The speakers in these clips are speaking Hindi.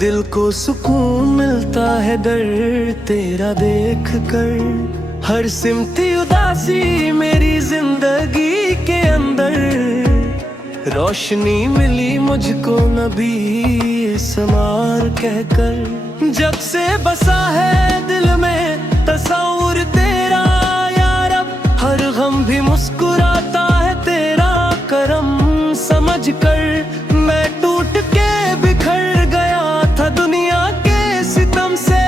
दिल को सुकून मिलता है दर तेरा देख कर। हर सिमती उदासी मेरी जिंदगी के अंदर, रोशनी मिली मुझको नबी समार कहकर। जब से बसा है दिल में तस्वुर तेरा या रब, हर गम भी मुस्कुराता है तेरा करम समझ कर। मैं टूट के बिखर गया था दुनिया के सितम से,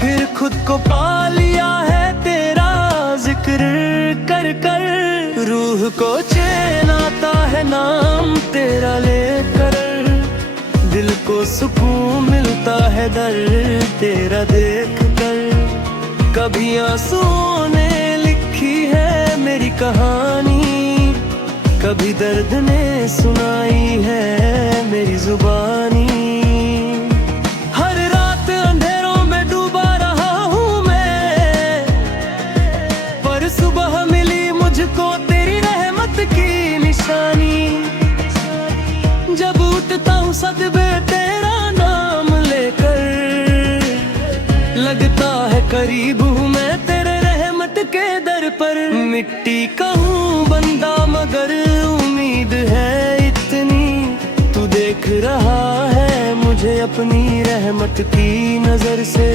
फिर खुद को पा लिया है तेरा जिक्र कर कर। रूह को चैन आता है नाम तेरा लेकर, दिल को सुकून मिलता है दर तेरा देख कर। कभी आंसुओं ने लिखी है मेरी कहानी, कभी दर्द ने सुनाई है मेरी जुबानी। हर रात अंधेरों में डूबा रहा हूँ मैं, पर सुबह मिली मुझको तेरी रहमत की निशानी। जब उठता हूँ सदबे तेरा नाम लेकर, लगता है करीब हूँ मैं तेरे रहमत के दर पर। मिट्टी का हूँ बंदा मगर उम्मीद है इतनी, तू देख रहा है मुझे अपनी रहमत की नजर से।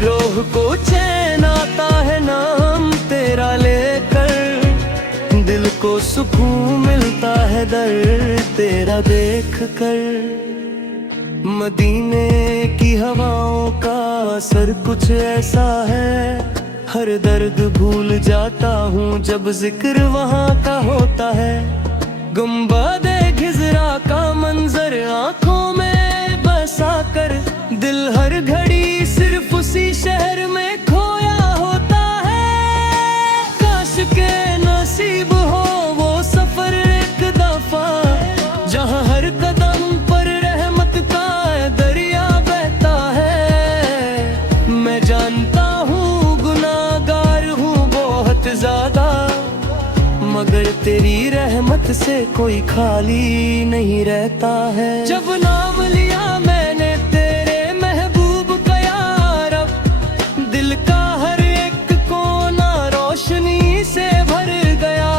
रोह को चैन आता है नाम तेरा लेकर, दिल को सुकून मिलता है दर तेरा देख कर। मदीने की हवाओं का असर कुछ ऐसा है, हर दर्द भूल जाता हूँ जब जिक्र वहाँ का होता है। गुंबदे खिजरा का मंजर आँखों में बसा कर, दिल हर घड़ी सिर्फ उसी शहर में खोया होता है। काश के नसीब हो वो सफर एक दफा, जहाँ हर कदम पर रहमत का दरिया बहता है। मैं जानता हूँ गुनाहगार हूँ बहुत ज्यादा, मगर तेरी रहमत से कोई खाली नहीं रहता है। जब नाम लिया मैंने तेरे महबूब का या रब, दिल का हर एक कोना रोशनी से भर गया।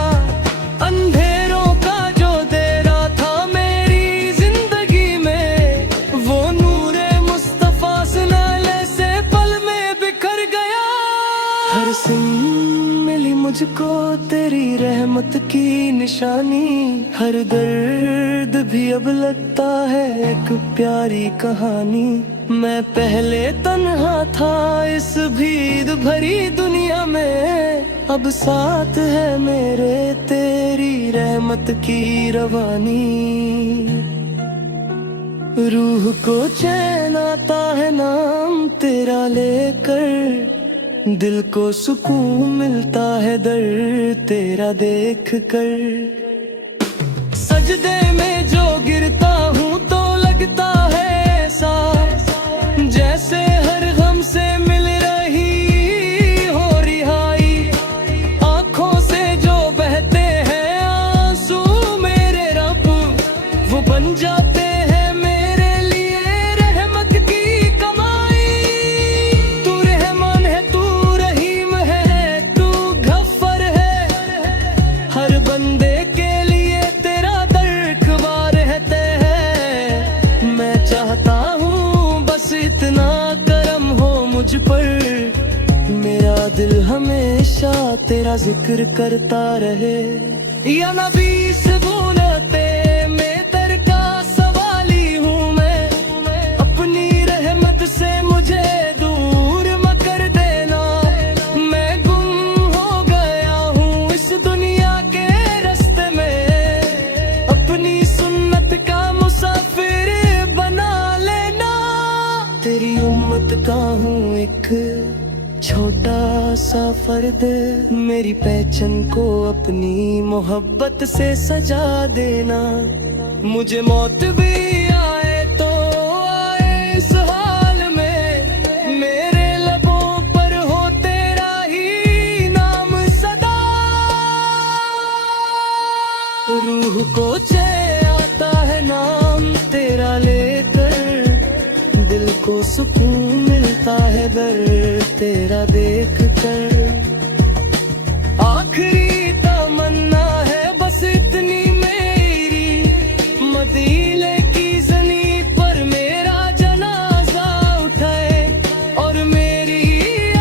अंधेरों का जो देरा था मेरी जिंदगी में, वो नूरे मुस्तफा सुनाले से पल में बिखर गया। हर सिम मिली मुझको तेरी रहमत की निशानी, हर दर्द भी अब लगता है एक प्यारी कहानी। मैं पहले तन्हा था इस भीड़ भरी दुनिया में, अब साथ है मेरे तेरी रहमत की रवानी। रूह को चैन आता है नाम तेरा लेकर, दिल को सुकून मिलता है दर तेरा देख कर। सजदे में जो गिरता हूँ तो लगता है ऐसा, जैसे हर गम से मिल रही हो रिहाई। आँखों से जो बहते हैं आंसू मेरे रब, वो बन जाते हैं मेरे लिए रहमत की कमाई। तू रहमान है, तू रहीम है, तू गफ्फार है, हर बंदे के लिए तेरा दरख्वा रहते हैं। मैं चाहता हूँ बस इतना करम हो मुझ पर, मेरा दिल हमेशा तेरा जिक्र करता रहे। या नबी से बोलते मैं तेरे का सवाली हूँ मैं, अपनी रहमत से मुझे दूर मत कर देना। मैं गुम हो गया हूँ इस दुनिया के रास्ते में, अपनी सुन्नत का मुसाफिर बना लेना। तेरी उम्मत का हूँ एक छोटा सा फर्द, मेरी पहचान को अपनी मोहब्बत से सजा देना। मुझे मौत भी आए तो आए इस हाल में, मेरे लबों पर हो तेरा ही नाम सदा। रूह को चैन आता है नाम तेरा लेकर, को सुकून मिलता है दर्द तेरा देख कर। आखिरी तमन्ना है बस इतनी मेरी, मदीने की ज़मीं पर मेरा जनाजा उठाए और मेरी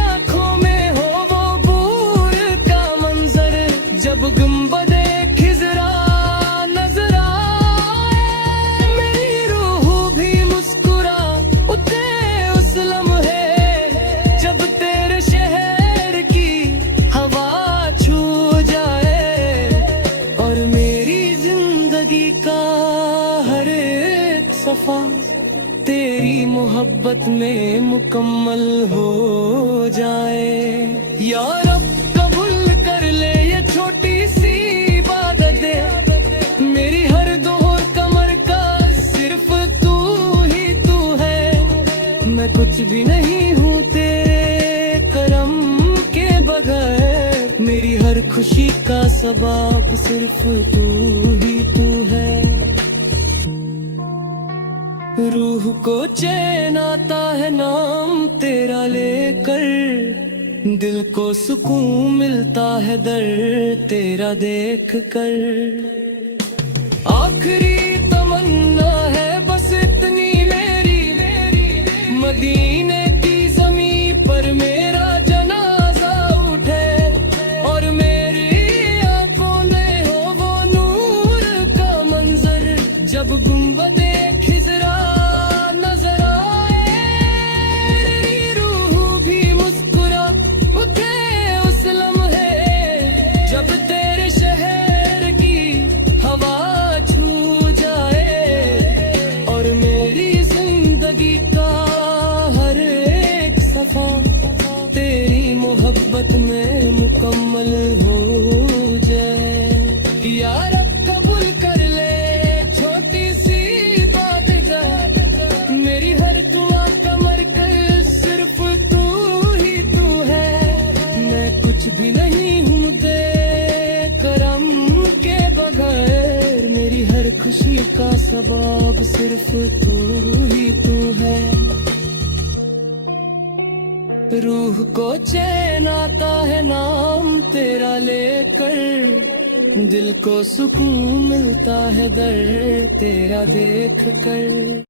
आंखों में हो वो बूर का मंजर, जब गुंबदे खिज़रा नजर आए। मेरी रूह भी मुस्कुरा उठे उस लम्हे, जब तेरे शहर की हवा छू जाए और मेरी जिंदगी का हर एक सफा तेरी मोहब्बत में मुकम्मल हो जाए। या रब कबूल कर ले ये छोटी सी इबादत, मेरी हर दोहर कमर का सिर्फ तू ही तू है। मैं कुछ भी नहीं हूँ तेरे करम के बगैर, मेरी हर खुशी का सबब सिर्फ तू ही तू है। रूह को चैन आता है नाम तेरा लेकर, दिल को सुकून मिलता है दर्द तेरा देख कर। आखिरी तमन्ना है बस इतनी मेरी, मदीने की ज़मीं पर मेरा जनाजा उठे और मेरी आंखों में हो वो नूर का मंजर, जब गुंबदे खिज़रा नजर आए। मेरी रूह भी मुस्कुरा उठे उस लम्हे, जब तेरे शहर की हवा छू जाए और मेरी जिंदगी का हर एक सफा तेरी मोहब्बत में मुकम्मल हो जाए। या रब कबूल कर ले छोटी सी इबादत, मेरी हर दुआ का मरकज़ सिर्फ तू ही तू है। मैं कुछ भी नहीं हूँ तेरे करम के बगैर, मेरी हर खुशी का सबब सिर्फ तू ही तू है। रूह को चैन आता है नाम तेरा लेकर, दिल को सुकून मिलता है दर्द तेरा देख कर।